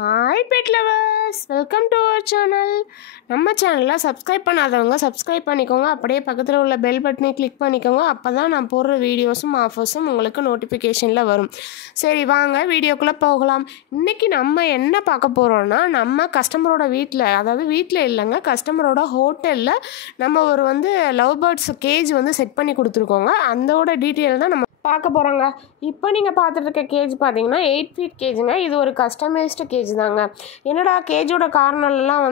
Hi pet lovers, welcome to our channel. நம்ம சேனலில் subscribe பண்ணாதவங்க சப்ஸ்கிரைப் பண்ணிக்கோங்க. அப்படியே பக்கத்தில் உள்ள பெல் பட்டனை கிளிக் பண்ணிக்கோங்க. அப்போ தான் நான் போடுற வீடியோஸும் ஆஃபர்ஸும் உங்களுக்கு நோட்டிஃபிகேஷனில் வரும். சரி, வாங்க வீடியோக்குள்ளே போகலாம். இன்றைக்கி நம்ம என்ன பார்க்க போகிறோன்னா, நம்ம கஸ்டமரோட வீட்டில், அதாவது வீட்டில் இல்லைங்க, கஸ்டமரோட ஹோட்டலில் நம்ம ஒரு லவ் பேர்ட்ஸ் கேஜ் செட் பண்ணி கொடுத்துருக்கோங்க. அதோட டீட்டெயில் தான் நம்ம பார்க்க போகிறோங்க. இப்போ நீங்கள் பார்த்துட்டு இருக்க கேஜ் பார்த்தீங்கன்னா 8 ஃபீட் கேஜுங்க. இது ஒரு கஸ்டமைஸ்டு கேஜ் தாங்க. என்னடா கேஜோட கார்னர்லாம்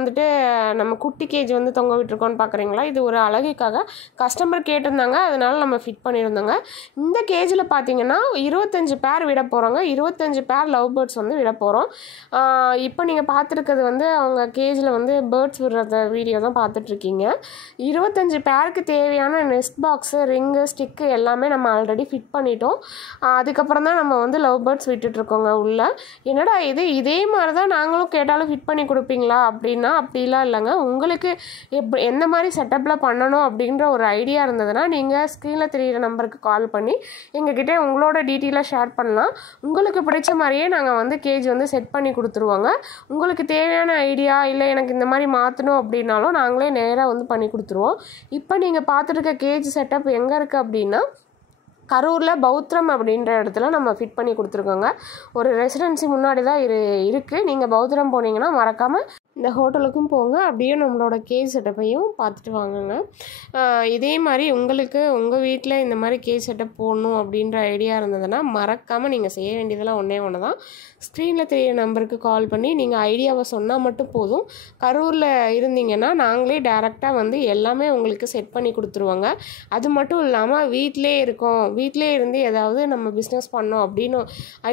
நம்ம குட்டி கேஜ் தொங்க விட்டுருக்கோன்னு பார்க்குறீங்களா? இது ஒரு அழகுக்காக கஸ்டமர் கேட்டிருந்தாங்க, அதனால நம்ம ஃபிட் பண்ணியிருந்தோங்க. இந்த கேஜில் பார்த்தீங்கன்னா 25 பேர் விட போகிறோங்க. 25 பேர் லவ் பேர்ட்ஸ் விட போகிறோம். இப்போ நீங்கள் பார்த்துருக்கிறது அவங்க கேஜில் பேர்ட்ஸ் விடுற வீடியோ தான் பார்த்துட்ருக்கீங்க. 25 பேருக்கு தேவையான நெஸ்ட் பாக்ஸு, ரிங்கு, ஸ்டிக்கு எல்லாமே நம்ம ஆல்ரெடி ஃபிட் பண்ணிட்டோம். அதுக்கப்புறம் தான் நம்ம லவ் பேர்ட்ஸ் விட்டுட்ருக்கோங்க உள்ள. என்னடா இதே மாதிரி தான் நாங்களும் கேட்டாலும் ஃபிட் பண்ணி கொடுப்பீங்களா அப்படின்னா, அப்படிலாம் இல்லைங்க. உங்களுக்கு எந்த மாதிரி செட்டப்பில் பண்ணணும் அப்படின்ற ஒரு ஐடியா இருந்ததுன்னா நீங்கள் ஸ்க்ரீனில் தெரிகிற நம்பருக்கு கால் பண்ணி எங்ககிட்ட உங்களோட டீட்டெயிலாக ஷேர் பண்ணலாம். உங்களுக்கு பிடிச்ச மாதிரியே நாங்கள் கேஜ் செட் பண்ணி கொடுத்துருவோங்க. உங்களுக்கு தேவையான ஐடியா இல்லை எனக்கு இந்த மாதிரி மாற்றணும் அப்படின்னாலும் நாங்களே நேராக பண்ணி கொடுத்துருவோம். இப்போ நீங்கள் பார்த்துருக்க கேஜ் செட்டப் எங்கே இருக்குது அப்படின்னா, கரூரில் பௌத்திரம் அப்படின்ற இடத்துல நம்ம ஃபிட் பண்ணி கொடுத்துருக்கோங்க. ஒரு ரெசிடென்சி முன்னாடி தான் இருக்குது. நீங்கள் பௌத்திரம் போனீங்கன்னா மறக்காமல் இந்த ஹோட்டலுக்கும் போங்க. அப்படியே நம்மளோட கேஜ் செட்டப்பையும் பார்த்துட்டு வாங்குங்க. இதே மாதிரி உங்களுக்கு உங்கள் வீட்டில் இந்த மாதிரி கேஜ் செட்டப் போடணும் அப்படின்ற ஐடியா இருந்ததுன்னா மறக்காமல் நீங்கள் செய்ய வேண்டியதெல்லாம் ஒன்று தான். ஸ்க்ரீனில் தெரியிற நம்பருக்கு கால் பண்ணி நீங்கள் ஐடியாவை சொன்னால் மட்டும் போதும். கரூரில் இருந்தீங்கன்னா நாங்களே டேரெக்டாக எல்லாமே உங்களுக்கு செட் பண்ணி கொடுத்துருவோங்க. அது மட்டும் இல்லாமல் வீட்டிலே இருந்து ஏதாவது நம்ம பிஸ்னஸ் பண்ணோம் அப்படின்னு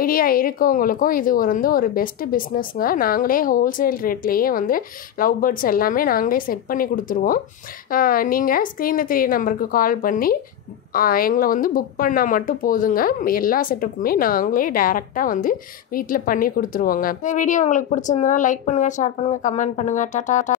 ஐடியா இருக்கவங்களுக்கும் இது ஒரு பெஸ்ட்டு பிஸ்னஸ்ங்க. நாங்களே ஹோல்சேல் ரேட்லேயே லவ் பேர்ட்ஸ் எல்லாமே நாங்களே செட் பண்ணி கொடுத்துருவோம். நீங்கள் ஸ்க்ரீனில் தெரிய நம்பருக்கு கால் பண்ணி எங்களை புக் பண்ணால் மட்டும் போதுங்க. எல்லா செட்டப்புமே நாங்களே டேரெக்டாக வீட்டில் பண்ணி கொடுத்துருவோங்க. இந்த வீடியோ உங்களுக்கு பிடிச்சிருந்தா லைக் பண்ணுங்கள், ஷேர் பண்ணுங்கள், கமெண்ட் பண்ணுங்கள். டாடா.